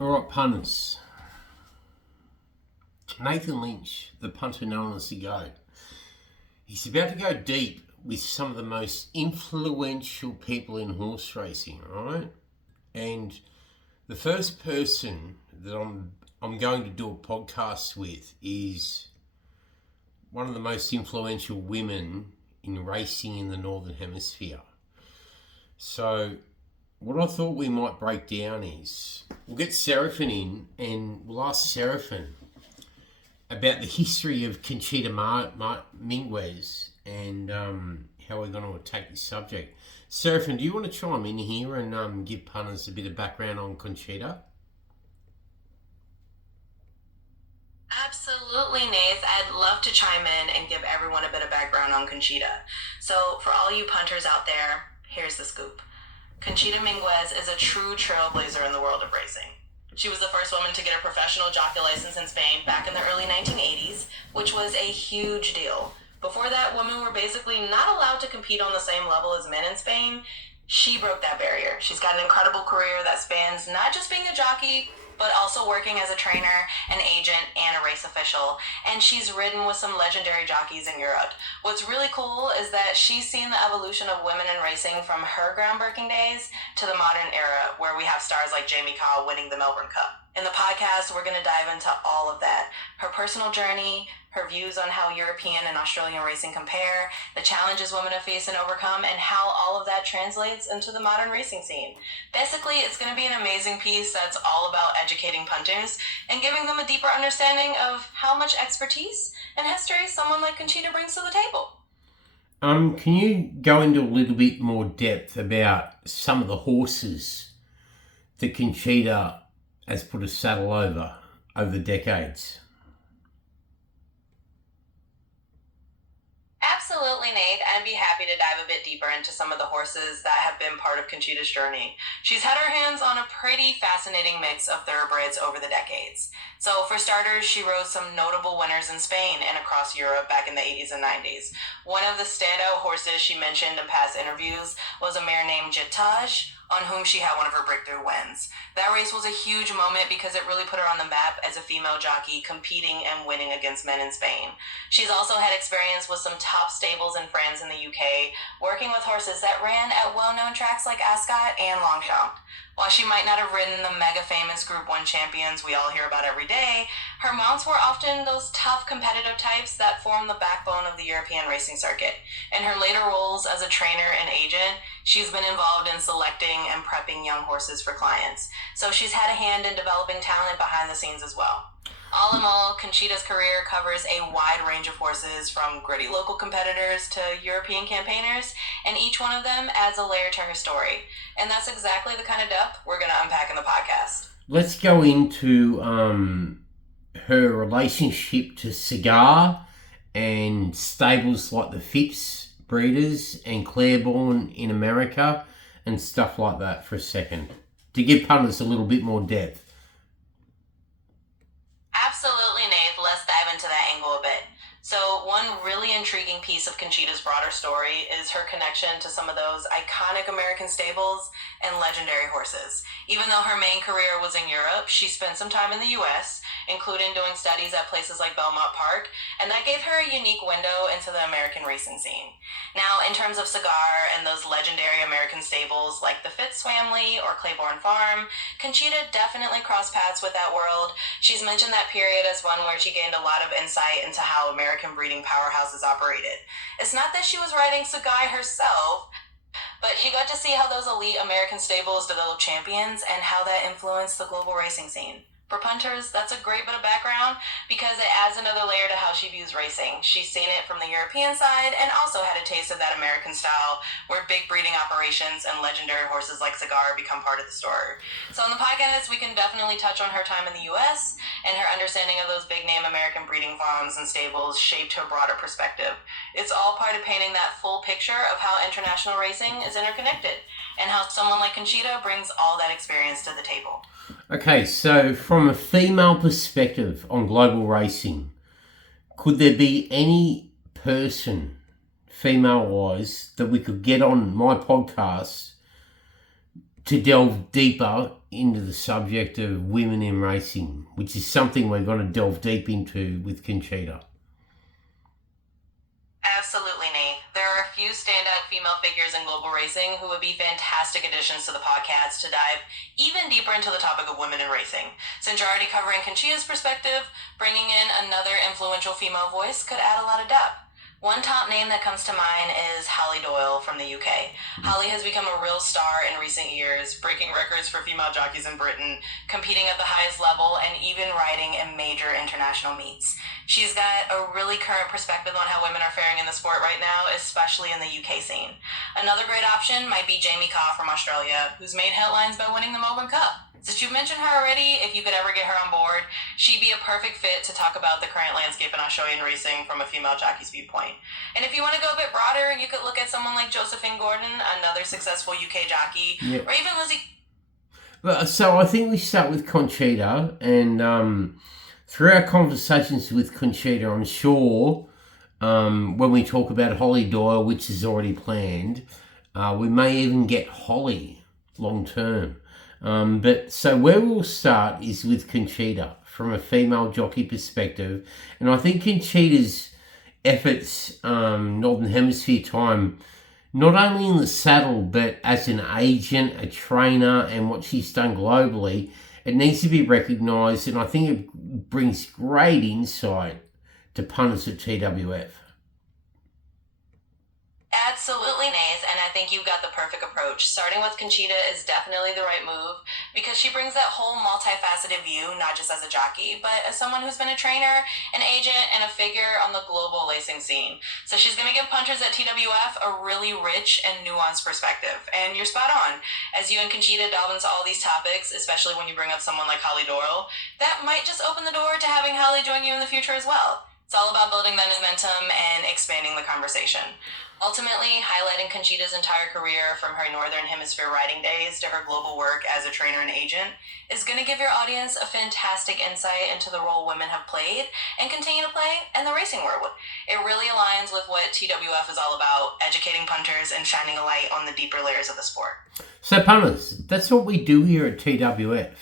All right, punters. Nathan Lynch, the punter known as the GOAT, he's about to go deep with some of the most influential people in horse racing, all right? And the first person that I'm going to do a podcast with is one of the most influential women in racing in the Northern Hemisphere. So what I thought we might break down is we'll get Seraphin in and we'll ask Seraphin about the history of Conchita Mínguez and how we're going to attack this subject. Seraphin, do you want to chime in here and give punters a bit of background on Conchita? Absolutely, Nath. I'd love to chime in and give everyone a bit of background on Conchita. So, for all you punters out there, here's the scoop. Conchita Mínguez is a true trailblazer in the world of racing. She was the first woman to get a professional jockey license in Spain back in the early 1980s, which was a huge deal. Before that, women were basically not allowed to compete on the same level as men in Spain. She broke that barrier. She's got an incredible career that spans not just being a jockey, but also working as a trainer, an agent, and a race official. And she's ridden with some legendary jockeys in Europe. What's really cool is that she's seen the evolution of women in racing from her groundbreaking days to the modern era, where we have stars like Jamie Kah winning the Melbourne Cup. In the podcast, we're going to dive into all of that. Her personal journey, her views on how European and Australian racing compare, the challenges women have faced and overcome, and how all of that translates into the modern racing scene. Basically, it's going to be an amazing piece that's all about educating punters and giving them a deeper understanding of how much expertise and history someone like Conchita brings to the table. Can you go into a little bit more depth about some of the horses that Conchita has put a saddle over the decades? Absolutely, Nate. I'd be happy to dive a bit deeper into some of the horses that have been part of Conchita's journey. She's had her hands on a pretty fascinating mix of thoroughbreds over the decades. So, for starters, she rode some notable winners in Spain and across Europe back in the 80s and 90s. One of the standout horses she mentioned in past interviews was a mare named Jitaj, on whom she had one of her breakthrough wins. That race was a huge moment because it really put her on the map as a female jockey competing and winning against men in Spain. She's also had experience with some top stables in France and the UK, working with horses that ran at well-known tracks like Ascot and Longchamp. While she might not have ridden the mega famous Group 1 champions we all hear about every day, her mounts were often those tough competitive types that form the backbone of the European racing circuit. In her later roles as a trainer and agent, she's been involved in selecting and prepping young horses for clients. So she's had a hand in developing talent behind the scenes as well. All in all, Conchita's career covers a wide range of horses, from gritty local competitors to European campaigners, and each one of them adds a layer to her story. And that's exactly the kind of depth we're going to unpack in the podcast. Let's go into her relationship to Cigar and stables like the Phipps Breeders and Claiborne in America and stuff like that for a second, to give punters a little bit more depth. Absolutely, Nate. Let's dive into that angle a bit. So, one really intriguing piece of Conchita's broader story is her connection to some of those iconic American stables and legendary horses. Even though her main career was in Europe, she spent some time in the US, including doing studies at places like Belmont Park, and that gave her a unique window into the American racing scene. Now, in terms of Cigar and those legendary American stables like the Fitz family or Claiborne Farm, Conchita definitely crossed paths with that world. She's mentioned that period as one where she gained a lot of insight into how American breeding powerhouses operated. It's not that she was riding Sugai herself, but she got to see how those elite American stables developed champions and how that influenced the global racing scene. For punters, that's a great bit of background because it adds another layer to how she views racing. She's seen it from the European side and also had a taste of that American style where big breeding operations and legendary horses like Cigar become part of the story. So in the podcast, we can definitely touch on her time in the US, and her understanding of those big name American breeding farms and stables shaped her broader perspective. It's all part of painting that full picture of how international racing is interconnected and how someone like Conchita brings all that experience to the table. Okay, so from a female perspective on global racing, could there be any person, female-wise, that we could get on my podcast to delve deeper into the subject of women in racing, which is something we're going to delve deep into with Conchita. Absolutely, Nate. There are a few standout female figures in global racing who would be fantastic additions to the podcast to dive even deeper into the topic of women in racing. Since you're already covering Conchita's perspective, bringing in another influential female voice could add a lot of depth. One top name that comes to mind is Holly Doyle from the UK. Holly has become a real star in recent years, breaking records for female jockeys in Britain, competing at the highest level, and even riding in major international meets. She's got a really current perspective on how women are faring in the sport right now, especially in the UK scene. Another great option might be Jamie Kah from Australia, who's made headlines by winning the Melbourne Cup. Since you've mentioned her already, if you could ever get her on board, she'd be a perfect fit to talk about the current landscape in Australian racing from a female jockey's viewpoint. And if you want to go a bit broader, you could look at someone like Josephine Gordon, another successful UK jockey, or even Lizzie. Well, so I think we start with Conchita, and through our conversations with Conchita, I'm sure when we talk about Holly Doyle, which is already planned, we may even get Holly long term. But so where we'll start is with Conchita from a female jockey perspective. And I think Conchita's efforts, Northern Hemisphere time, not only in the saddle, but as an agent, a trainer, and what she's done globally, it needs to be recognised. And I think it brings great insight to punters at TWF. Absolutely, Nath, and I think you've got the perfect approach. Starting with Conchita is definitely the right move because she brings that whole multifaceted view, not just as a jockey, but as someone who's been a trainer, an agent, and a figure on the global racing scene. So she's going to give punters at TWF a really rich and nuanced perspective. And you're spot on. As you and Conchita delve into all these topics, especially when you bring up someone like Holly Doyle, that might just open the door to having Holly join you in the future as well. It's all about building that momentum and expanding the conversation. Ultimately, highlighting Conchita's entire career from her Northern Hemisphere riding days to her global work as a trainer and agent is going to give your audience a fantastic insight into the role women have played and continue to play in the racing world. It really aligns with what TWF is all about, educating punters and shining a light on the deeper layers of the sport. So punters, that's what we do here at TWF.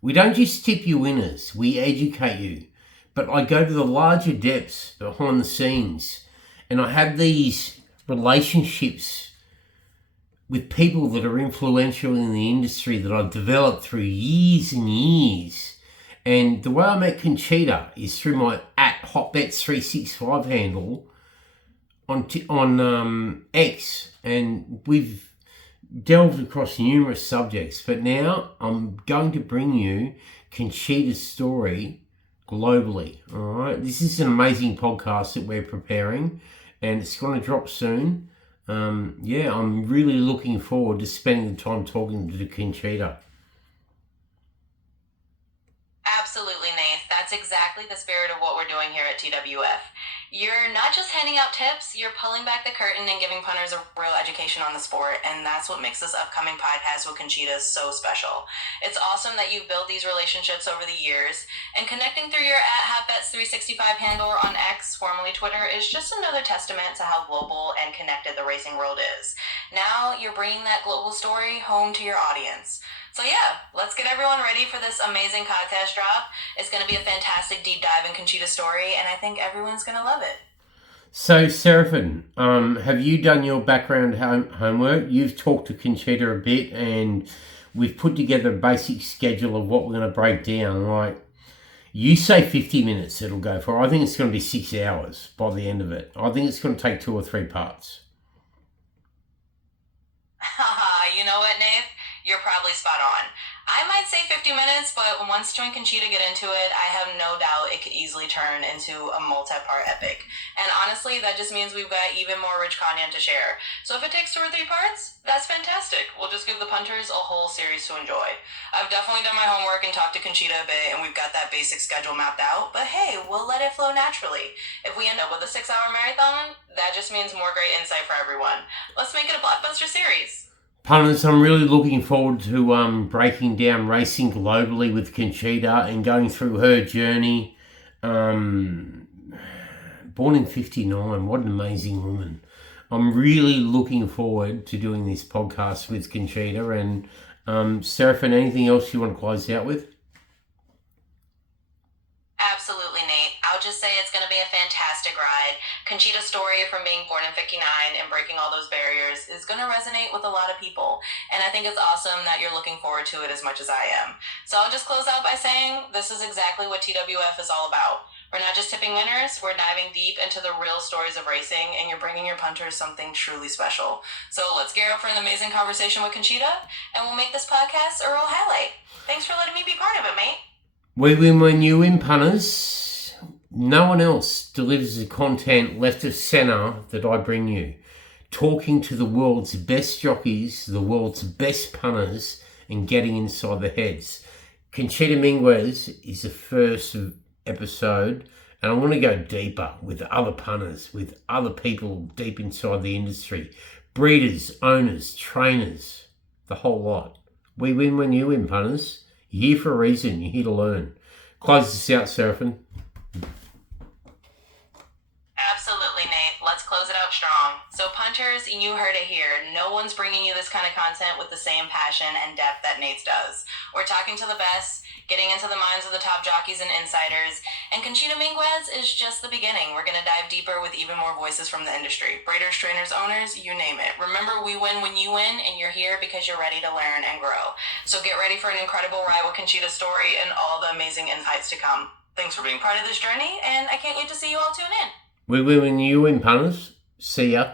We don't just tip you winners, we educate you. But I go to the larger depths behind the scenes, and I have these relationships with people that are influential in the industry that I've developed through years and years. And the way I met Conchita is through my @hotbets365 handle on X, and we've delved across numerous subjects. But now I'm going to bring you Conchita's story globally. All right, this is an amazing podcast that we're preparing, and it's going to drop soon. I'm really looking forward to spending the time talking to Conchita. Absolutely, Nath. That's exactly the spirit of what we're doing here at TWF. You're not just handing out tips, you're pulling back the curtain and giving punters a real education on the sport, and that's what makes this upcoming podcast with Conchita so special. It's awesome that you've built these relationships over the years, and connecting through your @HotBets365 handle on X, formerly Twitter, is just another testament to how global and connected the racing world is. Now you're bringing that global story home to your audience. So yeah, let's get everyone ready for this amazing podcast drop. It's going to be a fantastic deep dive in Conchita's story, and I think everyone's going to love it. So, Seraphin, have you done your background homework? You've talked to Conchita a bit, and we've put together a basic schedule of what we're going to break down. Like, you say 50 minutes it'll go for. I think it's going to be 6 hours by the end of it. I think it's going to take 2 or 3 parts. You know what, Nath? You're probably spot on. I might say 50 minutes, but once Joe and Conchita get into it, I have no doubt it could easily turn into a multi-part epic. And honestly, that just means we've got even more rich content to share. So if it takes 2 or 3 parts, that's fantastic. We'll just give the punters a whole series to enjoy. I've definitely done my homework and talked to Conchita a bit, and we've got that basic schedule mapped out. But hey, we'll let it flow naturally. If we end up with a 6-hour marathon, that just means more great insight for everyone. Let's make it a blockbuster series. Punters, I'm really looking forward to breaking down racing globally with Conchita and going through her journey. Born in 59, what an amazing woman. I'm really looking forward to doing this podcast with Conchita, and Seraphin, anything else you want to close out with? Absolutely, Nate. I'll just say it's going to be a fantastic ride. Conchita's story from being born in '59 and breaking all those barriers is going to resonate with a lot of people. And I think it's awesome that you're looking forward to it as much as I am. So I'll just close out by saying this is exactly what TWF is all about. We're not just tipping winners, we're diving deep into the real stories of racing, and you're bringing your punters something truly special. So let's gear up for an amazing conversation with Conchita, and we'll make this podcast a real highlight. Thanks for letting me be part of it, mate. We win when you win, punters. No one else delivers the content left of centre that I bring you. Talking to the world's best jockeys, the world's best punters, and getting inside their heads. Conchita Mínguez is the first episode, and I'm going to go deeper with other punters, with other people deep inside the industry. Breeders, owners, trainers, the whole lot. We win when you win, punters. You're here for a reason. You're here to learn. Close this out, Seraphin. Absolutely, Nate. Let's close it out strong. So, punters, you heard it here. No one's bringing you this kind of content with the same passion and depth that Nate's does. We're talking to the best, getting into the minds of the top jockeys and insiders, and Conchita Mínguez is just the beginning. We're going to dive deeper with even more voices from the industry. Breeders, trainers, owners, you name it. Remember, we win when you win, and you're here because you're ready to learn and grow. So get ready for an incredible ride with Conchita's story and all the amazing insights to come. Thanks for being part of this journey, and I can't wait to see you all tune in. We win when you win, punters. See ya.